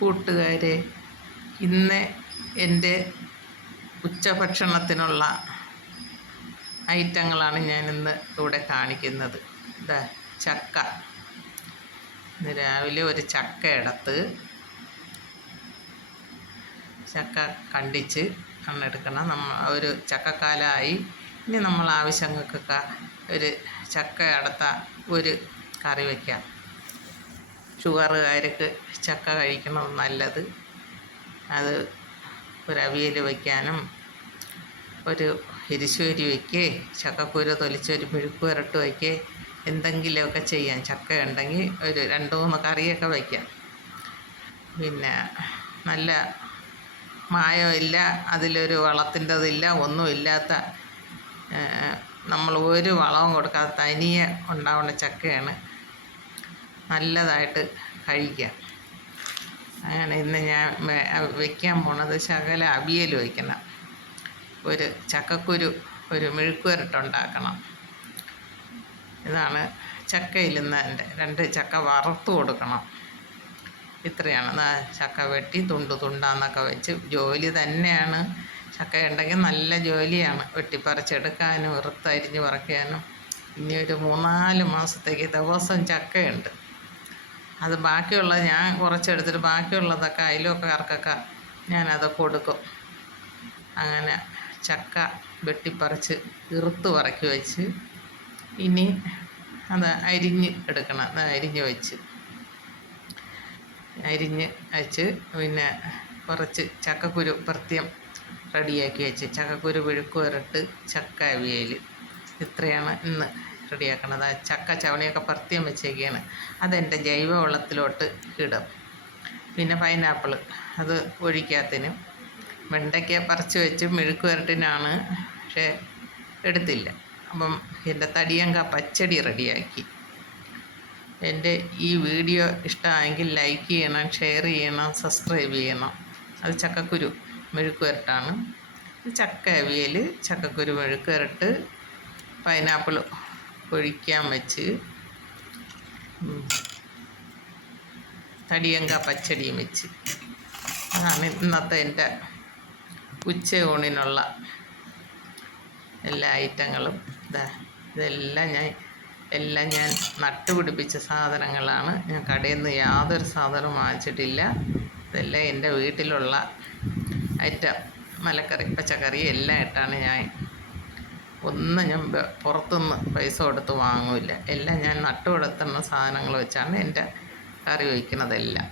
കൂട്ടുകാരെ, ഇന്ന് എൻ്റെ ഉച്ചഭക്ഷണത്തിനുള്ള ഐറ്റങ്ങളാണ് ഞാനിന്ന് ഇവിടെ കാണിക്കുന്നത്. ഇതാ ചക്ക. ഇന്ന് രാവിലെ ഒരു ചക്ക എടുത്ത് ചക്ക കണ്ടിച്ച് എടുക്കണം. ഒരു ചക്കക്കാലമായി. ഇനി നമ്മൾ ആവശ്യങ്ങൾക്കൊക്കെ ഒരു ചക്ക അടുത്ത ഒരു കറി വയ്ക്കാം. ഷുഗറുകാർക്ക് ചക്ക കഴിക്കണം നല്ലത്. അത് ഒരു അവിയൽ വയ്ക്കാനും ഒരു എരിശ്ശേരി വയ്ക്കേ, ചക്കക്കുരു തൊലിച്ചൊരു മെഴുക്ക് പുരട്ട് വയ്ക്കേ, എന്തെങ്കിലുമൊക്കെ ചെയ്യാം. ചക്ക ഉണ്ടെങ്കിൽ ഒരു 2-3 കറിയൊക്കെ വയ്ക്കാം. പിന്നെ നല്ല മായമില്ല, അതിലൊരു വളത്തിൻ്റെതില്ല, ഒന്നുമില്ലാത്ത, നമ്മൾ ഒരു വളവും കൊടുക്കാതെ തനിയെ ഉണ്ടാവുന്ന ചക്കയാണ്. നല്ലതായിട്ട് കഴിക്കാം. അങ്ങനെ ഇന്ന് ഞാൻ വയ്ക്കാൻ പോണത് ശകല അവിയൽ വയ്ക്കണം. ഒരു ചക്കക്കുരു ഒരു മെഴുക്ക് പുരട്ടുണ്ടാക്കണം. ഇതാണ് ചക്കയിൽ നിന്ന് എൻ്റെ 2 ചക്ക വറുത്ത് കൊടുക്കണം. ഇത്രയാണ്. ചക്ക വെട്ടി തുണ്ടാന്നൊക്കെ വെച്ച് ജോലി തന്നെയാണ്. ചക്ക ഉണ്ടെങ്കിൽ നല്ല ജോലിയാണ്. വെട്ടിപ്പറിച്ചെടുക്കാനും വറുത്തരിഞ്ഞ് പറിക്കാനും. ഇനി ഒരു 3-4 മാസത്തേക്ക് ദിവസം ചക്കയുണ്ട്. അത് ബാക്കിയുള്ള ഞാൻ കുറച്ചെടുത്തിട്ട് ബാക്കിയുള്ളതൊക്കെ അയൽവക്കക്കാർക്കൊക്കെ ഞാനത് കൊടുക്കും. അങ്ങനെ ചക്ക വെട്ടിപ്പറിച്ച് ഇറുത്ത് പറക്കി വെച്ച് ഇനി അത് അരിഞ്ഞ് എടുക്കണം. അത് അരിഞ്ഞ് വെച്ച് പിന്നെ കുറച്ച് ചക്കക്കുരു പ്രത്യേകം റെഡിയാക്കി വെച്ച് ചക്കക്കുരു മെഴുക്ക് പുരട്ട് ചക്ക അവിയൽ. ഇത്രയാണ് ഇന്ന് റെഡിയാക്കണത്. ആ ചക്ക ചവണിയൊക്കെ പ്രത്യേകം വെച്ചേക്കാണ്. അതെൻ്റെ ജൈവ വെള്ളത്തിലോട്ട് ഇടും. പിന്നെ പൈനാപ്പിൾ അത് ഒഴിക്കാത്തതിനും. വെണ്ടയ്ക്ക പറിച്ച് വെച്ച് മെഴുക്ക് പുരട്ടിനാണ്, പക്ഷേ എടുത്തില്ല. അപ്പം എൻ്റെ തടിയങ്ക പച്ചടി റെഡിയാക്കി. എൻ്റെ ഈ വീഡിയോ ഇഷ്ടമായെങ്കിൽ ലൈക്ക് ചെയ്യണം, ഷെയർ ചെയ്യണം, സബ്സ്ക്രൈബ് ചെയ്യണം. അത് ചക്കക്കുരു മെഴുക്ക് പുരട്ടാണ്. ചക്ക അവിയൽ, ചക്കക്കുരു മെഴുക്ക് പുരട്ട്, പൈനാപ്പിൾ ഒഴിക്കാൻ വെച്ച്, തടിയങ്ക പച്ചടിയും വെച്ച്. അതാണ് ഇന്നത്തെ എൻ്റെ ഉച്ചയൂണിനുള്ള എല്ലാ ഐറ്റങ്ങളും. ഇതെല്ലാം ഞാൻ നട്ടുപിടിപ്പിച്ച സാധനങ്ങളാണ്. ഞാൻ കടയിൽ നിന്ന് യാതൊരു സാധനവും വാങ്ങിച്ചിട്ടില്ല. ഇതെല്ലാം എൻ്റെ വീട്ടിലുള്ള ഐറ്റം. മലക്കറി, പച്ചക്കറി എല്ലാം ഇട്ടാണ് ഞാൻ. ഒന്നും ഞാൻ പുറത്തുനിന്ന് പൈസ കൊടുത്ത് വാങ്ങില്ല. എല്ലാം ഞാൻ നട്ടുവളർത്തുന്ന സാധനങ്ങൾ വെച്ചാണ് എൻ്റെ കറി വയ്ക്കുന്നതെല്ലാം.